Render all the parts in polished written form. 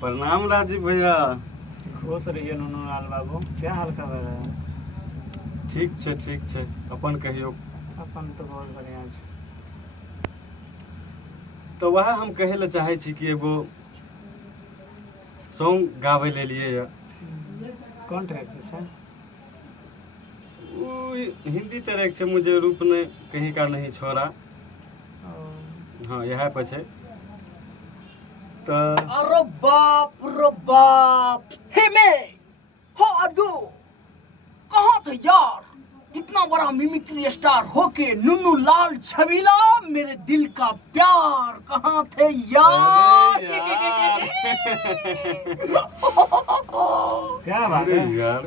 प्रणाम राजीव भैया। खुश रहिए नुनू लाल बाबू। क्या हाल खबर है? ठीक छै अपन कहियो। अपन तो बहुत बढ़िया छै। तो वह हम कहे ला चाहे छी कि एगो सॉन्ग गावे ले लिए कौन ट्रैक से? हिंदी ट्रैक से मुझे रूप ने कहीं का नहीं छोड़ा। हाँ यह पे छै। अरे बाप रे बाप, हे मैं हो अड्डू कहाँ थे यार? इतना बड़ा मिमिक्री स्टार होके नुन्नू लाल छबीला मेरे दिल का प्यार कहाँ थे यार? क्या बात है यार,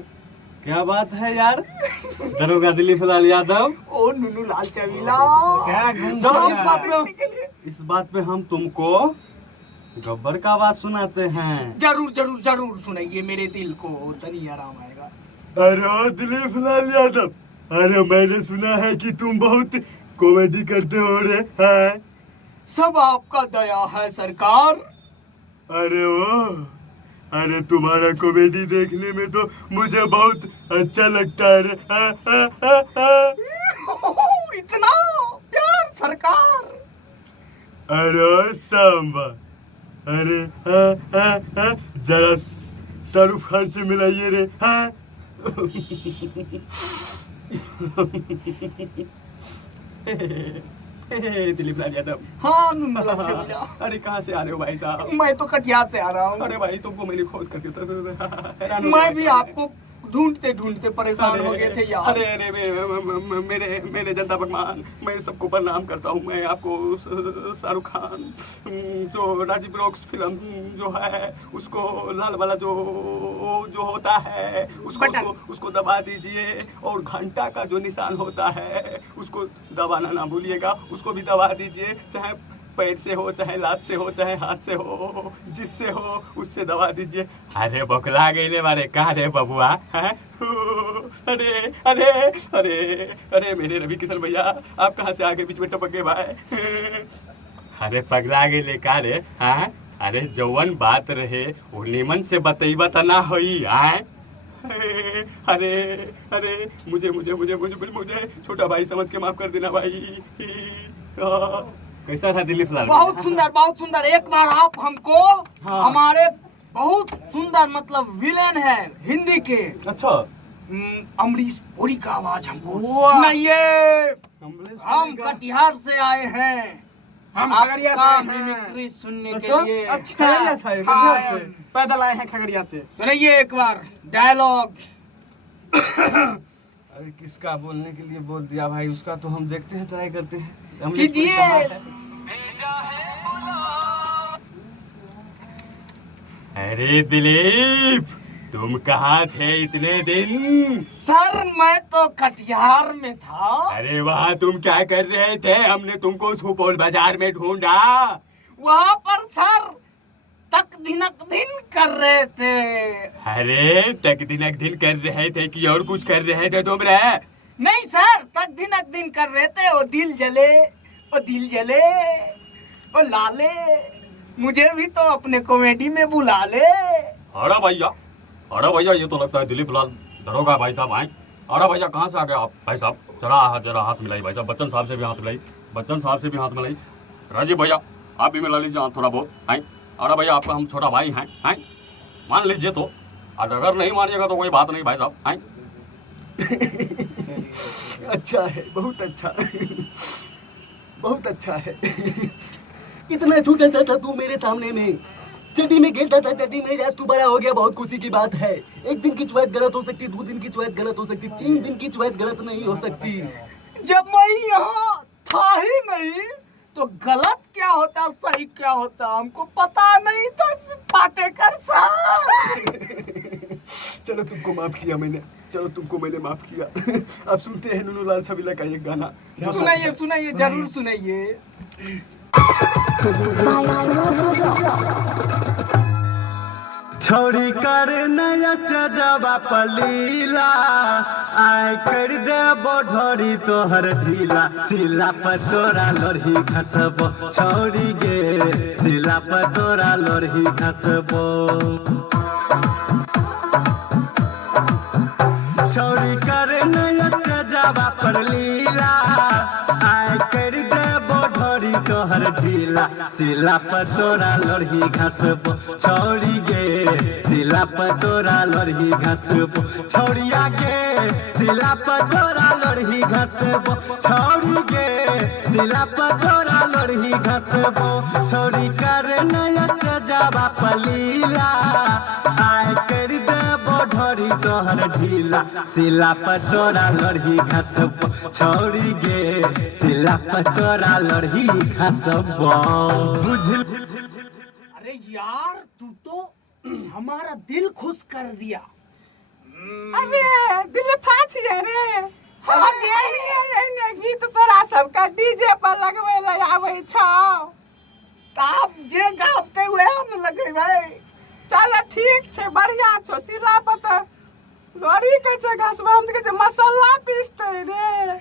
क्या बात है यार। दरोगा दिलीप लाल यादव। ओ नुन्नू लाल छबीला, क्या चलो इस बात पे हम तुमको गब्बर का आवाज सुनाते हैं। जरूर जरूर जरूर सुनाइए, मेरे दिल को तनी आराम आएगा। अरे दिलीप लाल यादव, अरे मैंने सुना है कि तुम बहुत कॉमेडी करते हो रे हैं? सब आपका दया है सरकार। अरे वो, अरे तुम्हारा कॉमेडी देखने में तो मुझे बहुत अच्छा लगता है रे। इतना प्यार सरकार। अरे सांबा, अरे जरा शाहरुख खान से मिलाइए रे। दिलीप लाल यादव। हाँ नुन्नू लाल छबीला। अरे कहाँ से आ रहे हो भाई साहब? मैं तो कटिहार से आ रहा हूँ। अरे भाई तुमको मैंने खोज करके मैं भी आपको ढूंढते ढूंढते परेशान हो गए थे यार। अरे अरे मेरे जनता भगवान, मैं सबको प्रणाम करता हूँ। मैं आपको शाहरुख खान जो राजीव रॉक्स फिल्म जो है उसको लाल वाला जो होता है उसको दबा दीजिए, और घंटा का जो निशान होता है उसको दबाना ना भूलिएगा। उसको भी दबा दीजिए, चाहे पैर से हो, चाहे लात से हो, चाहे हाथ से हो, जिससे हो उससे दबा दीजिए। अरे बकला गए मारे कहा रे बबुआ। अरे अरे अरे अरे मेरे रवि किशन भैया, आप कहाँ से आगे बीच में टपक गए भाई? अरे पगला गए का रे? हाँ अरे जौवन बात रहे वो निमन से बतईबा त ना होई। आए अरे अरे मुझे मुझे मुझे मुझे मुझे छोटा भाई समझ के माफ कर देना भाई। कैसा था दिलीप लाल? बहुत सुंदर बहुत सुंदर। एक बार आप हमको हमारे बहुत सुंदर मतलब विलेन है हिंदी के, अच्छा अमरीश पुरी का आवाज हमको सुनाइए। हम कटिहार से आए हैं, हम खगड़िया से मिमिक्री सुनने के लिए। खगड़िया से पैदल आए हैं खगड़िया से। सुनाइए एक बार डायलॉग। अरे किसका बोलने के लिए बोल दिया भाई, उसका तो हम देखते हैं, ट्राई करते हैं। कीजिए। अरे दिलीप, तुम कहाँ थे इतने दिन? सर मैं तो कटिहार में था। अरे वहाँ तुम क्या कर रहे थे? हमने तुमको सुपौल बाजार में ढूंढा। वहाँ पर सर तक दिनक दिन कर रहे थे। अरे तक दिनक दिन कर रहे थे कि और कुछ कर रहे थे तुम रे? नहीं सर, तक दिनक दिन कर रहे थे। वो दिल जले, वो दिल जले, वो लाले, मुझे भी तो अपने कॉमेडी में बुला ले। अरे भैया, ये तो लगता है दिलीप लाल दरोगा भाई साहब आए। अरे भैया कहाँ से आ गए आप भाई साहब? जरा हाथ मिलाई भाई साहब। बच्चन साहब से भी हाथ मिलाई, राजीव भैया आप भी मिला लीजिए हाथ थोड़ा बहुत। हैं अरे भैया, आपका हम छोटा भाई हैं, मान लीजिए तो। और अगर नहीं मानिएगा तो कोई बात नहीं भाई साहब। हैं अच्छा है, बहुत अच्छा बहुत अच्छा है। इतना छोटा सा था तू मेरे सामने में, चड्डी में खेलता था, चड्डी में आज तू बड़ा हो गया। बहुत खुशी की बात है। एक दिन की चॉइस गलत हो सकती, 2 दिन की चॉइस गलत हो सकती, 3 दिन की चॉइस गलत नहीं हो सकती। जब मैं यहाँ था ही नहीं तो गलत क्या होता सही क्या होता हमको पता नहीं था पाटेकर साहब। चलो तुमको माफ किया मैंने, माफ किया। अब सुनते हैं नुनू लाल छबीला का एक गाना। सुनाइए सुनाइए, जरूर सुनाइए। छोड़ी करे नया जबा पलीला, आय कर देबो ढोरी तोहर ढीला सिला पर तोरा लोरही घसबो छौरी गे सिला पर तोरा लोरही घसबो छौरी करे नयत जावा पर लीला आय कर देबो ढोरी तोहर ढीला सिला पर तोरा लोरही घसबो छौरी गे सिला पर तोरा लोरही घसबो छौरिया गे सिला पर तोरा लोरही घसबो छौरी गे सिला पर तोरा लोरही घसबो छौरी करे नयत जावा पलीला आय कर देबो ढोरी तोहर ढीला सिला पर तोरा लोरही घसबो छौरी गे सिला पर तोरा लोरही घसबो बुझल। अरे यार तू तो हमारा दिल खुश कर दिया। अरे दिल फाच रे गीत तोरा सबका डीजे पर लगवे ले आवे छौ ताप जे गाते हुए हम लगे भाई। चल ठीक छे बढ़िया छो सिला पता लोरी के छे घसबम के छे मसाला पीसते रे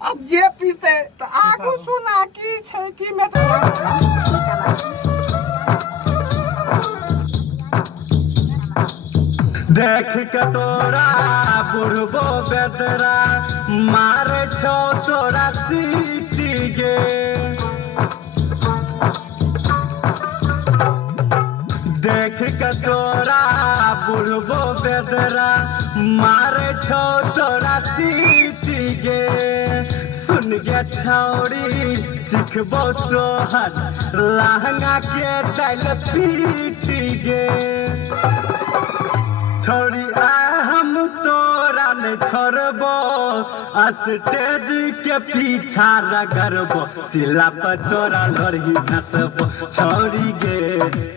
अब जे पीसे तो आगू सुना की छे की में देख के तोरा बुढ़बो बेदरा मारे छो तोरा सीटी गे देख के तोरा बुढ़बो बेदरा मारे छो तोरा सीटी गे सुन गे छौरी सिखबो तोहर लहंगा के डाल पीटी गे छोड़ी हम तोरा ने छोड़बो स्टेज के पीछा रगड़बो सिला पर तोरा लोरही घसबो छोड़ी गे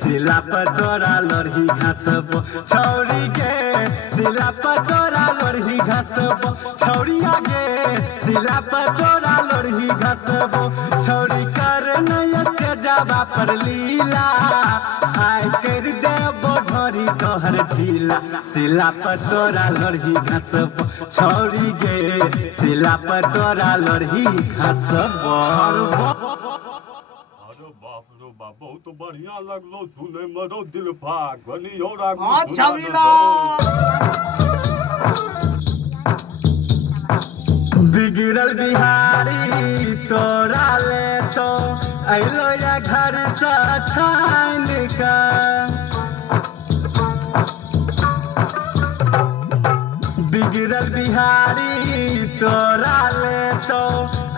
सिला पर तोरा लोरही घसबो छोड़ी गे सिला पर तोरा लोरही घसबो छौड़िया गे सिला पर तोरा लोरही घसबो छौड़ी कर नयत जावा पर लीला आय कर देबो ढोरी तोहर ढीला सिला पर तोरा लोरही घसबो छौरी गे सिला पर तोरा लोरही घसबो। अरे बाप रे बाप बहुत बढ़िया लगलो सुने मरो दिल भाग बनी और आगू हाँ सुना छबीला बिगड़ल बिहारी तोरा ले तो अइलो या घर से ठान का बिगड़ल बिहारी तोरा ले तो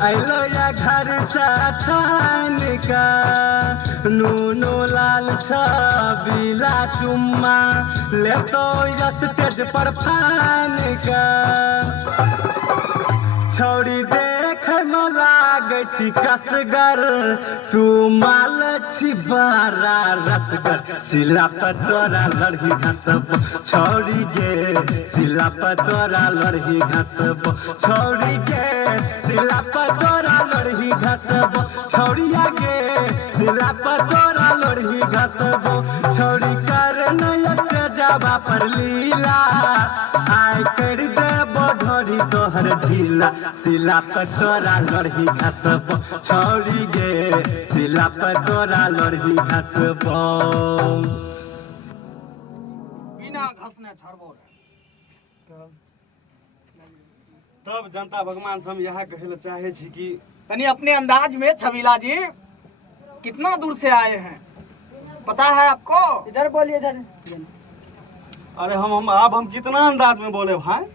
अइलो या घर से ठान का नूनो लाल छबीला चुम्मा ले तो यस तेज पर फान का छौड़ी देख में लागे छी कसगर तू माल छी बड़ा रसगर सिला पर तोरा लोरही घसबो छौड़ी गे सिला पर तोरा लोरही घसबो छौड़ी गे सिला पर तोरा लोरही घसबो छौड़िया गे सिला पर तोरा लोरही घसबो छौड़ी कर नयत जावा पर लीला आय कर देबो ढोरी तोहर ढीला सिला पर तोरा लोरही घसबो छौरी गे सिला पर तोरा लोरही घसबो। बिना घसने छोड़बो तब जनता भगवान से हम यहाँ कहे ला चाहे छी कि तनी अपने अंदाज में छबीला जी कितना दूर से आए हैं पता है आपको? इधर बोलिए इधर। अरे हम कितना अंदाज में बोले भाई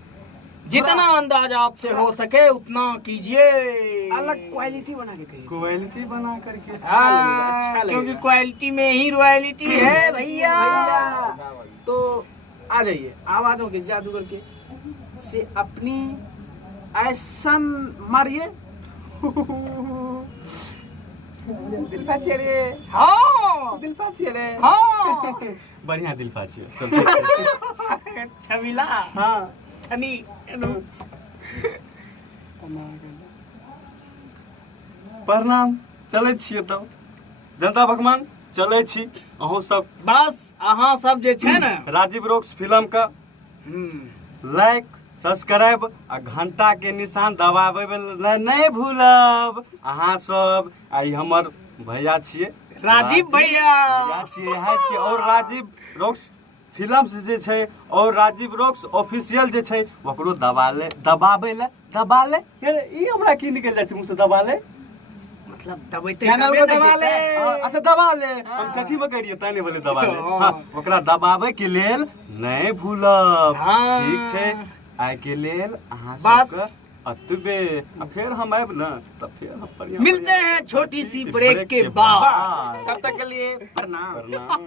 जितना अंदाज आपसे हो सके उतना कीजिए। अलग क्वालिटी बना के कहिए। क्वालिटी बना करके अच्छा हाँ, क्योंकि क्वालिटी में ही रॉयलिटी है भैया। तो आ जाइए आवाजों के जादूगर के से अपनी ऐसा मारिए दिल फाचिए रे। हाँ दिल फाचिए रे। हाँ बढ़िया दिल फाचिए चल छबीला हाँ तनी प्रणाम चले छिए तब जनता भगवान चले छी अहूँ सब बस अहाँ सब जे छै ने राजीव रॉक्स फिल्म का लाइक सब्सक्राइब आ घंटा के निशान दबावे नहीं भूलब। अहाँ सब आई हमर भैया छियै राजीव भैया छियै, यहाँ छियै। और राजीव रॉक्स फिल्म्स जे छै और राजीव रॉक्स ऑफिशियल जे छै ओकरो दबाबै ले ई हमरा की निकल जाइ छै मुंह से दबा ले मतलब दबेते चैनल को दबा ले। अच्छा दबा ले, हम चची में कहिए ताने बोले दबा ले। हाँ, ओकरा दबाबै के लेल नहीं भूलब। हाँ। ठीक छै, आइ के लेल अहाँ बस। सबके अतबे। फिर हम आब ना तब फिर हम बढ़िया मिलते हैं छोटी सी ब्रेक के बाद। तब तक के लिए प्रणाम। प्रणाम।